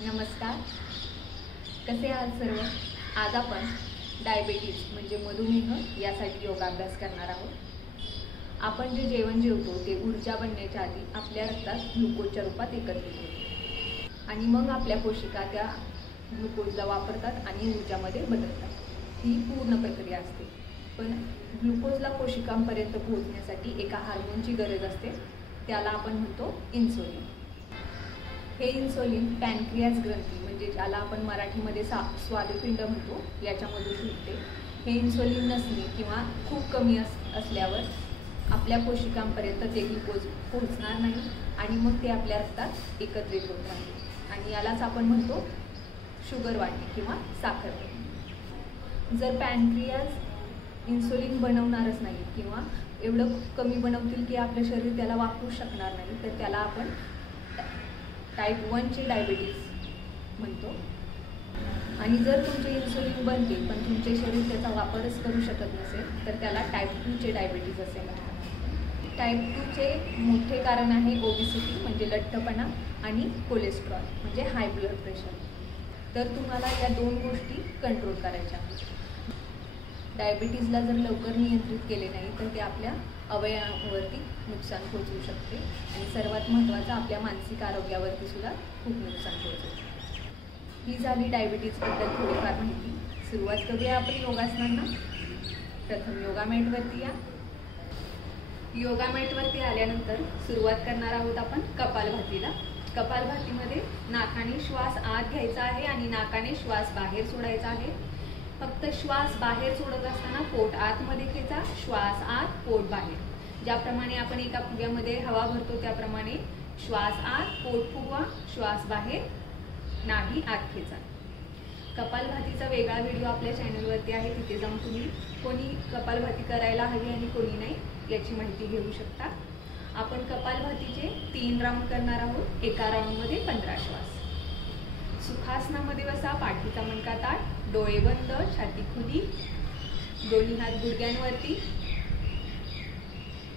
नमस्कार. कसे आहात सर्व? आज आपण डायबिटीज म्हणजे मधुमेह यासाठी योगाभ्यास करणार आहोत. आपण जे जेवण जेवतो ते ऊर्जा बनण्याच्या आधी आपल्या रक्तात ग्लुकोजच्या रूपात एकत्रित होते आणि मग आपल्या कोशिका त्या ग्लुकोजला वापरतात आणि ऊर्जामध्ये बदलतात. ही पूर्ण प्रक्रिया असते. पण ग्लुकोजला कोशिकांपर्यंत पोहोचण्यासाठी एका हार्मोनची गरज असते, त्याला आपण म्हणतो इन्सुलिन. हे इन्सुलिन पॅनक्रियास ग्रंथी म्हणजे ज्याला आपण मराठीमध्ये स्वादुपिंड म्हणतो याच्यामधून सुटते. हे इन्सुलिन नसणे किंवा खूप कमी असल्यावर आपल्या कोशिकांपर्यंत ते ग्लुकोज पोहोचणार नाही आणि मग ते आपल्या रक्तात एकत्रित होत राहते आणि यालाच आपण म्हणतो शुगर वाढणे किंवा साखर वाढणे. जर पॅनक्रियास इन्सुलिन बनवणारच नाही किंवा एवढं कमी बनवतील की आपलं शरीर त्याला वापरू शकणार नाही, तर त्याला आपण टाईप 1चे डायबिटीज म्हणतो. आणि जर तुमचे इन्सुलिन बनते पण तुमचे शरीर त्याचा वापरच करू शकत नसेल तर त्याला टाईप 2चे डायबिटीज असे म्हणतात. टाईप 2चे मोठे कारण आहे ओबेसिटी म्हणजे लठ्ठपणा आणि कोलेस्ट्रॉल म्हणजे हाय ब्लड प्रेशर. तर तुम्हाला या दोन गोष्टी कंट्रोल करायच्या आहेत. डायबिटीजला जर लवकर नियंत्रित केले नाही तर ते आपल्या अवयवांवरती नुकसान पोहोचवू शकते आणि सर्वात महत्त्वाचं आपल्या मानसिक आरोग्यावरती सुद्धा खूप नुकसान पोहोचवते. ही झाली डायबिटीजबद्दल थोडीफार माहिती. सुरुवात करूया आपण योगासनांना. प्रथम योगा मॅटवरती या. योगा मॅटवरती आल्यानंतर सुरुवात करणार आहोत आपण कपालभातीला. कपालभातीमध्ये नाकाने श्वास आत घ्यायचा आहे आणि नाकाने श्वास बाहेर सोडायचा आहे. फक्त श्वास बाहेर सोडत असताना पोट आतमध्ये खेचा, श्वास आत, पोट बाहेर. ज्याप्रमाणे आपण एका फुग्यामध्ये हवा भरतो त्याप्रमाणे श्वास आत, पोट फुगवा, श्वास बाहेर, नाभी आत खेचा. कपालभातीचा वेगळा व्हिडिओ आपल्या चॅनलवरती आहे, तिथे जाऊन तुम्ही कोणी कपालभाती करायला हवी आणि कोणी नाही याची माहिती घेऊ शकता. आपण कपालभातीचे 3 राऊंड करणार आहोत. एका राऊंडमध्ये 15 श्वास. सुखासनामध्ये बसा. पाठीचा मणका ताठ, डोळे बंद, छाती खुली, दोन्ही हात गुडघ्यांवरती.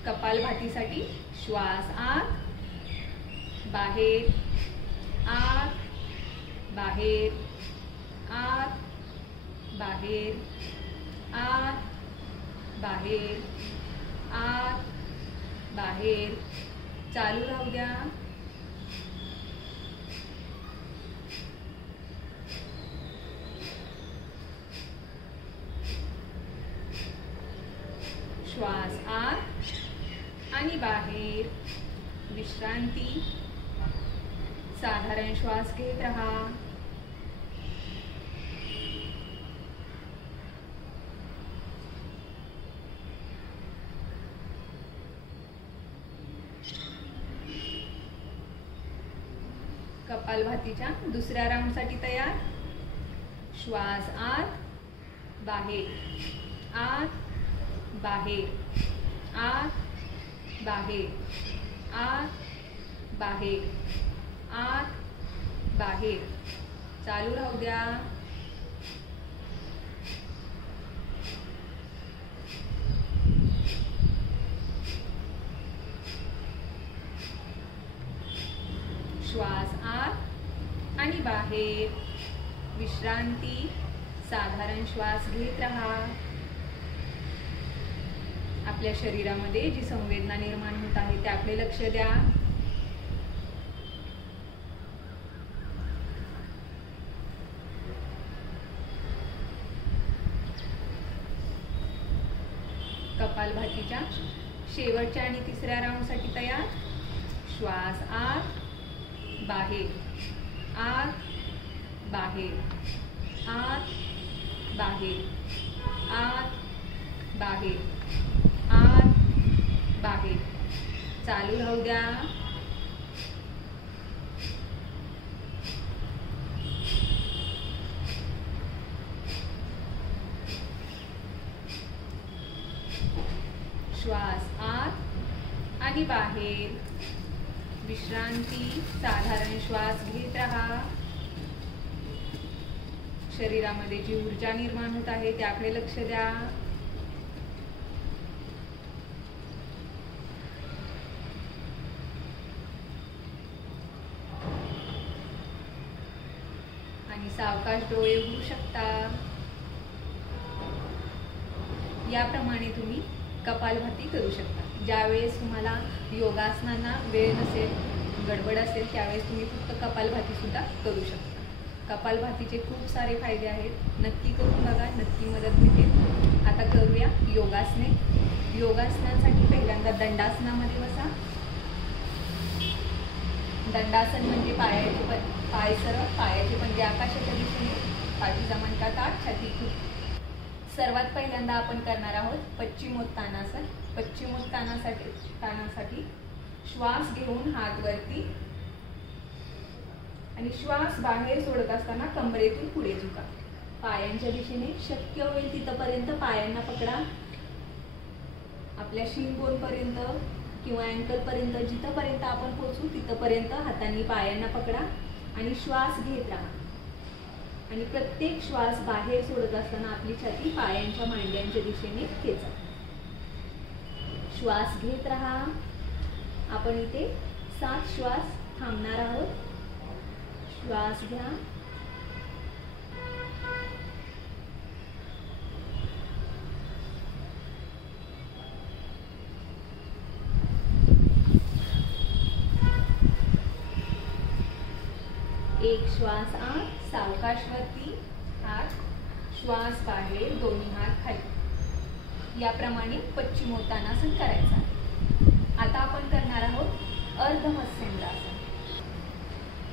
कपालभातीसाठी श्वास आत, बाहेर, आत, बाहेर, आत, बाहेर, आत, बाहेर, आत, बाहेर. चालू राहू द्या. श्वास आत आणि बाहेर. विश्रांती. साधारण श्वास घेत रहा. कपालभातीच्या दुसऱ्या राऊंडसाठी तयार. श्वास आत, बाहेर, आत, बाहेर, आत, बाहेर, आत, बाहेर, आत, बाहेर. चालू राहू द्या. श्वास आत आणि बाहेर. विश्रांती. साधारण श्वास घेत रहा. आपल्या शरीरामध्ये जी संवेदना निर्माण होत आहे त्याकडे लक्ष द्या. कपालभातीच्या शेवटच्या आणि तिसऱ्या राऊंडसाठी तयार. श्वास आत, बाहेर, आत, बाहेर, आत, बाहेर, आत, बाहेर, आत, बाहेर. चालू राहू द्या. श्वास आत आणि बाहेर. विश्रांती. साधारण श्वास घेत रहा. शरीरामध्ये जी ऊर्जा निर्माण होत आहे त्याकडे लक्ष द्या. आणि सावकाश डोळे उघडू शकता। याप्रमाणे तुम्ही कपालभाती करू शकता। ज्यावेळेस तुम्हाला योगासनांना वेळ नसेल, गडबड असेल, त्यावेळेस तुम्ही फक्त कपालभाती सुद्धा करू शकता। कपालभातीचे खूप सारे फायदे आहेत, नक्की करून बघा, नक्की मदत भेटेल। आता करूया योगासने। योगासनासाठी पहिल्यांदा दंडासनामध्ये बसा। दंडासन म्हणजे पाय सरळ, पायाचे पंजे आकाशाच्या दिशेने, पाठीचा मणका ताठ, छाती खुली। सर्वात पहिल्यांदा आपण करणार आहोत पश्चिमोत्तानासन। पश्चिमोत्तानासाठी श्वास घेऊन हात वरती आणि श्वास बाहेर सोडत असताना कमरेतून पुढे झुका। पायांच्या दिशेने शक्य होईल तिथपर्यंत पायांना पकडा। आपल्या शिंगबोन पर्यंत किंवा अँकल पर्यंत, जिथपर्यंत आपण पोहोचू तिथपर्यंत हातांनी पायांना पकडा आणि श्वास घेत राहा। आणि प्रत्येक श्वास बाहेर सोडत असताना आपली छाती पायांच्या मांड्यांच्या दिशेने खेचा। श्वास घेत राहा। आपण इथे 7 श्वास थांबणार आहोत। श्वास घ्या, एक श्वास आत, सावकाश वरती हात, श्वास बाहेर, दोन्ही हात खाली। याप्रमाणे पश्चिमोत्तानासन करायचं। आता आपण करणार आहोत अर्धमत्स्येंद्रासन।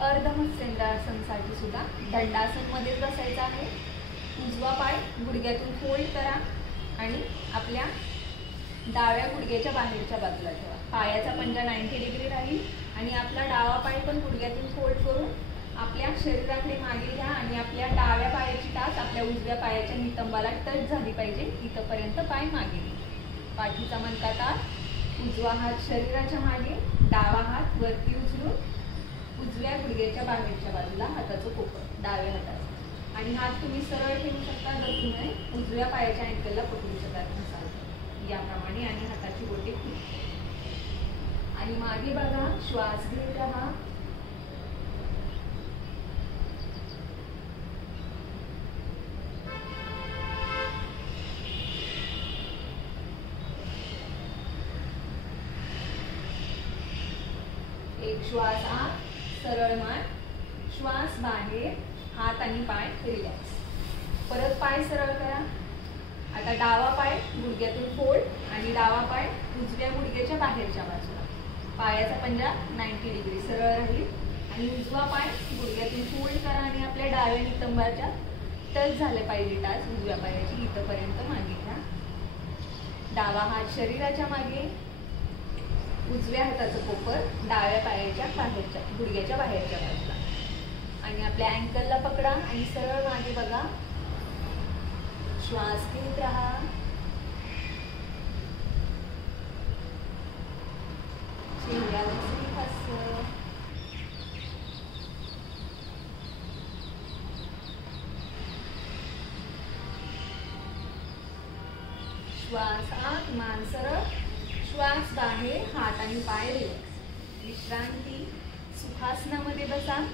अर्धमत्स्येंद्रासनसाठी सुद्धा दंडासन मध्येच बसायचं आहे। उजवा पाय गुडघ्यातून फोल्ड करा आणि आपल्या डाव्या गुडघ्याच्या बाहेरच्या बाजूला ठेवा। पायाचा पंजा 90 डिग्री राहील आणि आपला डावा पाय पण गुडघ्यातून फोल्ड करून आपल्या शरीराकडे मागे घ्या आणि आपल्या डाव्या पायाची टाच आपल्या उजव्या पायाच्या नितंबाला टच झाली पाहिजे, इथपर्यंत पाय मागे घ्या। पाठीचा मणका ताठ, उजवा हात शरीराच्या मागे, डावा हात वरती उचलून उजव्या गुडघ्याच्या बाहेरच्या बाजूला हाताचं कोपर डाव्या हाताचं, आणि हात तुम्ही सरळ ठेवू शकता जर तुम्ही उजव्या पायाच्या अँकलला पकडू शकत नसाल याप्रमाणे, आणि हाताची बोटे खुली आणि मागे बघा। श्वास घेत राहा। एक श्वास आत, सरळ मान, श्वास बाहेर, हात आणि पाय रिलॅक्स। परत पाय सरळ करा। आता डावा पाय गुडघ्यातून फोल्ड आणि डावा पाय उजव्या गुडघ्याच्या बाहेरच्या बाजूला। पायाचा पंजा 90 डिग्री सरळ राहील आणि उजवा पाय गुडघ्यातून फोल्ड करा आणि आपल्या डाव्या नितंबाच्या टच झाले पाहिजे टाच उजव्या पायाची, इथपर्यंत मागे घ्या। डावा हात शरीराच्या मागे, उजव्या हाताचं कोपर डाव्या पायाच्या बाहेरच्या गुडघ्याच्या बाहेरच्या बाजूला, आणि आपल्या अँकलला पकडा आणि सरळ मागे बघा। श्वास घेत राहा। चेहऱ्यावर स्मितहास्य। श्वास आत, मान सरळ, श्वास बाहेर, हात आणि पाय रिलॅक्स। विश्रांती। सुखासनामध्ये बसा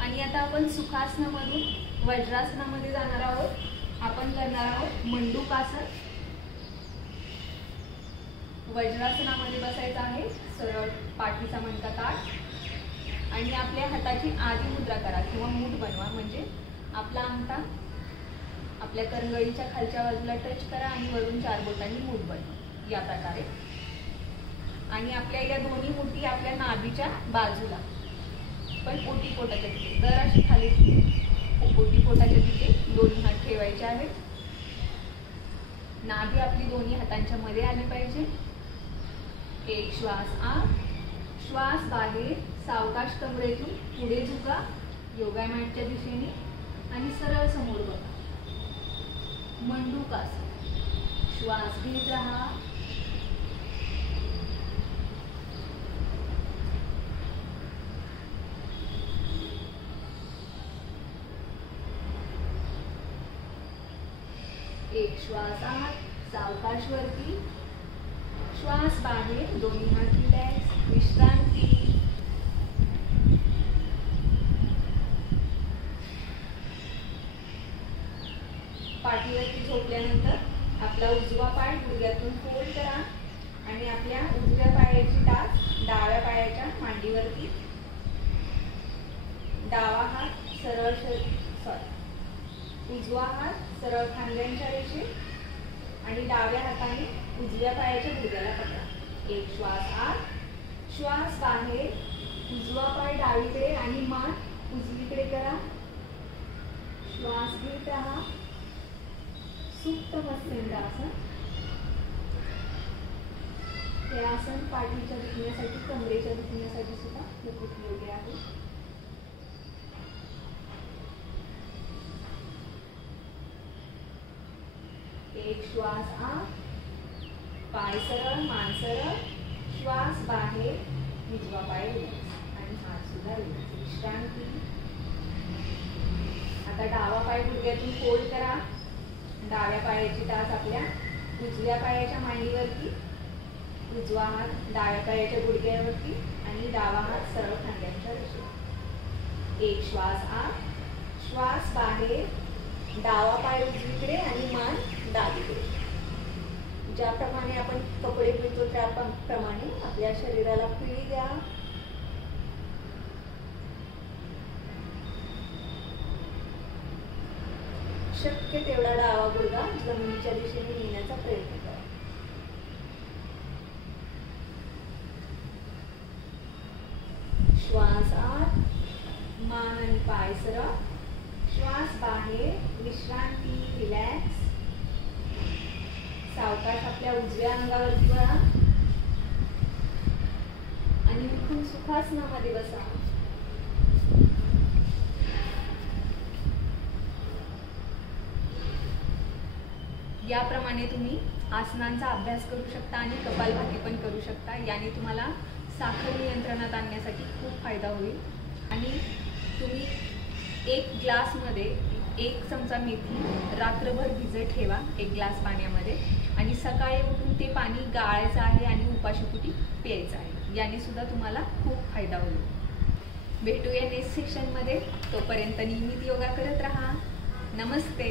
आणि आता आपण सुखासनामधून वज्रासनामध्ये जाणार आहोत। आपण करणार आहोत मंडूकासन। वज्रासनामध्ये बसायचं आहे। सरळ पाठीचा मणका ताठ आणि आपल्या हाताची आदी मुद्रा करा किंवा मूठ बनवा, म्हणजे आपला अंगठा आपल्या करंगळीच्या खालच्या बाजूला टच करा आणि वरून 4 बोटांनी मूठ बनवा या प्रकारे। आणि आपल्या या दोन्ही मुठी आपल्या नाभीच्या बाजूला, पण ओटीपोटाच्या तिथे जर अशी खाली ओटीपोटाच्या तिथे दोन्ही हात ठेवायचे आहेत। नाभी आपली दोन्ही हातांच्या मध्ये आली पाहिजे। एक श्वास आत, श्वास बाहेर, सावकाश कमरेतून पुढे झुका योगा मॅटच्या दिशेने आणि सरळ समोर बघा। मंडूकासन। श्वास घेत राहा। एक श्वास आत, सावकाश वरती, श्वास बाहेर, दोन्ही हात रिलॅक्स। विश्रांती। पाठीवरती झोपल्यानंतर आपला उजवा पाय गुडघ्यातून फोल्ड करा आणि आपल्या उजव्या पायाची टाच डाव्या पायाच्या मांडीवरती, डावा हात उजवा हात सरळ खांद्यांच्या रेषेत आणि डाव्या हाताने उजव्या पायाच्या गुडघ्याला पकडा. एक श्वास आत, श्वास बाहेर, उजवा पाय डावीकडे आणि मान उजवीकडे करा. श्वास घेत राहा. सुप्त मत्स्येंद्रासन. हे आसन पाठीच्या दुखण्यासाठी, कमरेच्या दुखण्यासाठी सुद्धा खूप उपयोगी आहे. एक श्वास आत, पाय सरळ, मान सरळ, श्वास बाहेर, उजवा पाय रिलॅक्स आणि हात सुद्धा रिलॅक्स. विश्रांती. आता डावा पाय गुडघ्यातून फोल्ड करा. डाव्या पायाची टाच आपल्या उजव्या पायाच्या मांडीवरती, उजवा हात डाव्या पायाच्या गुडघ्यावरती आणि डावा हात सरळ खांद्यांच्या रेषेत. एक श्वास आत, श्वास बाहेर, डावा पाय उजवीकडे आणि मान डावीकडे. ज्याप्रमाणे आपण कपडे पिळतो त्याप्रमाणे आपल्या शरीराला पिळी द्या. शक्य तेवढा डावा गुडघा जमिनीच्या दिशेने नेण्याचा प्रयत्न करा. श्वास आत, मान आणि पाय सरळ, श्वास बाहेर, विश्रांती, रिलॅक्स. सावकाश आपल्या उजव्या अंगावरती वळा आणि उठून सुखासनामध्ये बसा. याप्रमाणे तुम्ही आसनांचा अभ्यास करू शकता आणि कपालभाती पण करू शकता. याने तुम्हाला साखर नियंत्रणात आणण्यासाठी खूप फायदा होईल. आणि तुम्ही एक ग्लासमध्ये 1 चमचा मेथी रात्रभर भिजत ठेवा 1 ग्लास पाण्यामध्ये आणि सकाळी उठून ते पाणी गाळायचं आहे आणि उपाशीपोटी प्यायचं आहे. याने सुद्धा तुम्हाला खूप फायदा होईल. भेटूया नेक्स्ट सेशनमध्ये. तोपर्यंत नियमित योगा करत राहा. नमस्ते.